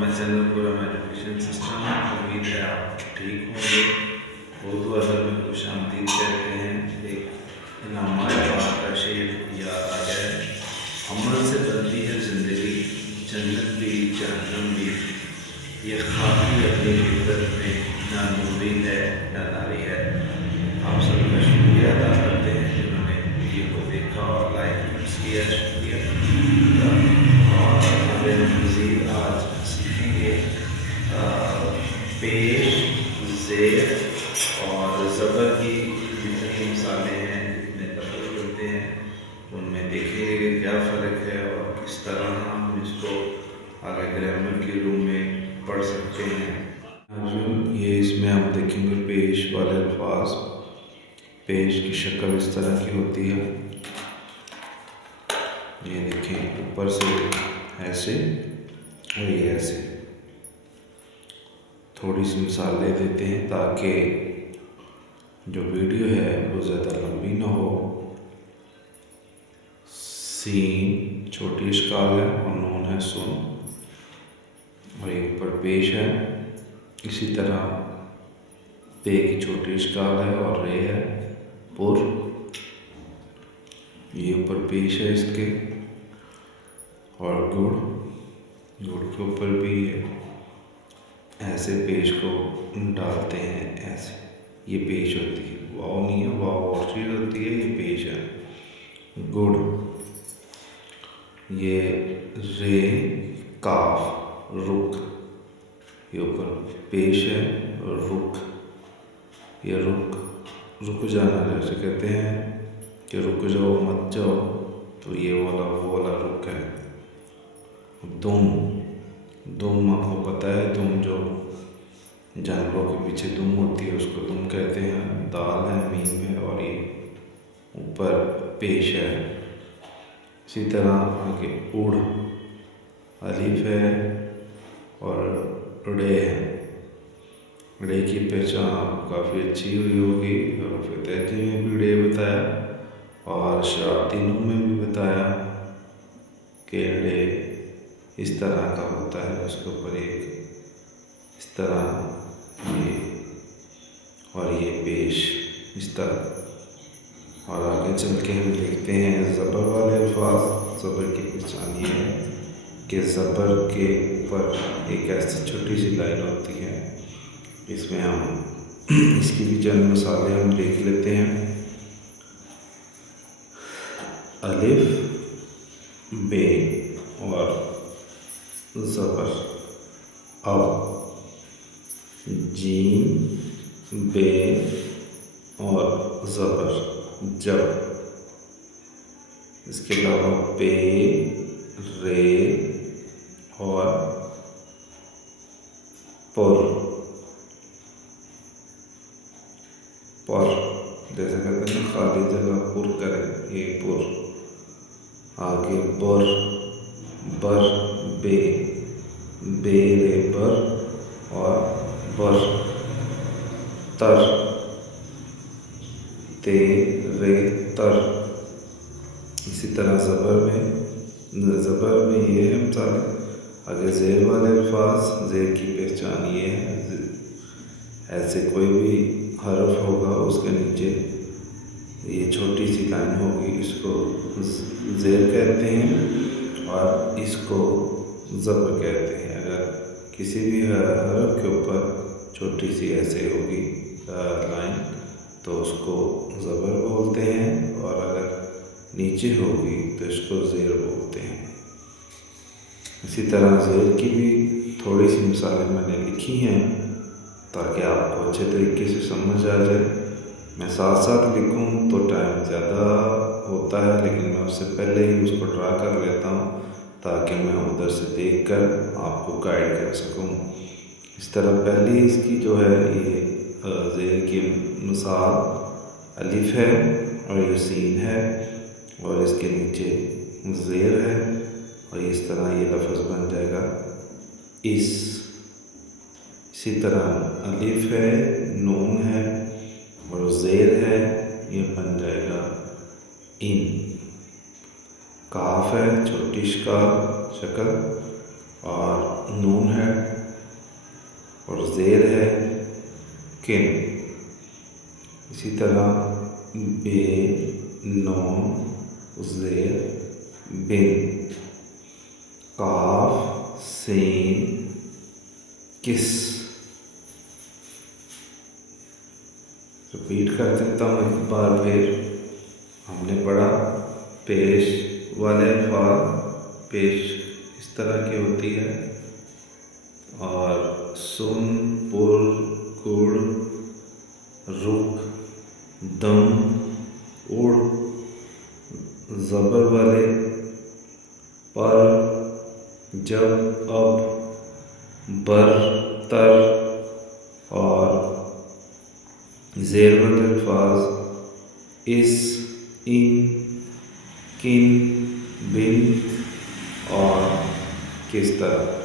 My channel पूरा education system. उम्मीद है आप ठीक होंगे। उर्दू अदब में खुश आमदीद कहते हैं। एक हमारे बात का शेर याद आ जाए। अमल से बनती है ज़िंदगी, जन्नत भी जहन्नम भी, ये खाकी अपनी फितरत में ना नूरी है ना नारी है। आप सबका शुक्रिया अदा करते हैं जिन्होंने वीडियो को देखा और लाइक किया, शुक्रिया। और हमारे मज़ीद आज सीखेंगे पेश, ज़ेर और ज़बर की जितनी मिसालें हैं, जितने लफ्ज़ बनते हैं, उनमें देखेंगे कि क्या फ़र्क है और किस तरह हम इसको आगे ग्रामर के रूम में पढ़ सकते हैं। ये इसमें हम देखेंगे पेश वाले अल्फाज। पेश की शक्ल इस तरह की होती है, ये देखें, ऊपर से ऐसे और ये ऐसे। थोड़ी सी मिसालें देते हैं ताकि जो वीडियो है वो ज़्यादा लंबी ना हो। सीन छोटी इश्काल है और नून है सुन, और एक ऊपर पेश है। इसी तरह पे की छोटी इश्काल है और रे है पुर। ये ऊपर पेश है इसके, और गुड़ के ऊपर भी ऐसे पेश को डालते हैं, ऐसे ये पेश होती है। वाव नहीं है, वाव और चीज़ होती है, ये पेश है। गुड़, ये रे काफ रुक, ये ऊपर पेश है। रुक, ये रुक जाना, जैसे कहते हैं कि रुक जाओ मत जाओ, तो ये वाला वो वाला रुक है। दुम आपको पता है, दुम जो जानवरों के पीछे दुम होती है उसको दुम कहते हैं। दाल है, मीम है और ये ऊपर पेश है। इसी तरह आगे उड़, अलिफ है और रे है। रे की पहचान आपको काफ़ी अच्छी हुई होगी, और तहजी में भी रे बताया और शातिनों में भी बताया कि रे इस तरह का होता है। उसके ऊपर एक इस तरह ये, और ये पेश इस तरह। और आगे चल के हम देखते हैं ज़बर वाले अल्फाज। ज़बर की पहचान ये है कि ज़बर के ऊपर एक ऐसी छोटी सी लाइन होती है, इसमें हम इसकी भी चंद मिसालें हम देख लेते हैं। अलिफ बे और ज़बर अब, जीम बे और ज़बर जब। इसके अलावा पे, रे और पुर, जैसे कहते हैं खाली जगह पुर करें, ये पुर। आगे बर, बे रे बर और बर। तर, ते रे तर। इसी तरह ज़बर में ये है मिसाल। आगे ज़ेर वाले अल्फाज, ज़ेर की पहचान ये है, ऐसे कोई भी हरफ होगा उसके नीचे ये छोटी सी लाइन होगी, इसको ज़ेर कहते हैं और इसको ज़बर कहते हैं। अगर किसी भी हरफ के ऊपर छोटी सी ऐसे होगी लाइन तो उसको ज़बर बोलते हैं, और अगर नीचे होगी तो इसको ज़ेर बोलते हैं। इसी तरह ज़ेर की भी थोड़ी सी मिसालें मैंने लिखी हैं ताकि आपको अच्छे तरीके से समझ आ जाए। मैं साथ साथ लिखूं तो टाइम ज़्यादा होता है, लेकिन मैं उससे पहले ही उसको ड्रा कर लेता हूं ताकि मैं उधर से देखकर आपको गाइड कर सकूं। इस तरह पहली इसकी जो है ये ज़ेर की मिसाल अलिफ है और ये सीन है और इसके नीचे ज़ेर है, और इस तरह ये लफ्ज़ बन जाएगा इस। इसी तरह अलिफ है, नून है और ज़ेर है, ये बन जाएगा इन। काफ है, छोटी शक्ल, और नून है और ज़ेर है किन। इसी तरह बे, नून, ज़ेर, बिन, काफ, सीन, किस। रिपीट कर देता हूँ एक बार फिर। हमने पढ़ा पेश वाले अल्फाज, पेश इस तरह की होती है, और सुन, पुर, कुड़, रुक, दम, उड़, ज़बर वाले पर, जब, अब, बर, तर, और ज़ेर वाले अल्फाज इस, इन, किन, बिन और किस तरह।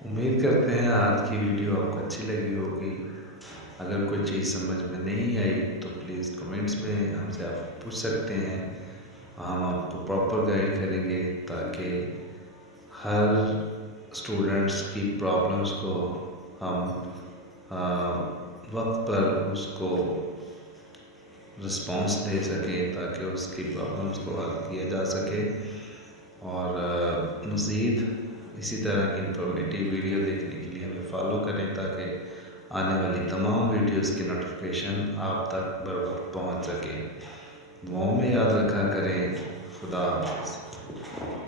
उम्मीद करते हैं आज की वीडियो आपको अच्छी लगी होगी। अगर कोई चीज़ समझ में नहीं आई तो प्लीज़ कमेंट्स में हमसे आप पूछ सकते हैं, हम आपको प्रॉपर गाइड करेंगे ताकि हर स्टूडेंट्स की प्रॉब्लम्स को हम वक्त पर उसको रिस्पॉन्स दे सकें, ताकि उसकी प्रॉब्लम्स को हल किया जा सके। और मज़ीद इसी तरह की इंफॉर्मेटिव वीडियो देखने के लिए हमें फॉलो करें, ताकि आने वाली तमाम वीडियोस की नोटिफिकेशन आप तक बर वक्त पहुँच सके। दुआओं में याद रखा करें। खुदा हाफ़िज़।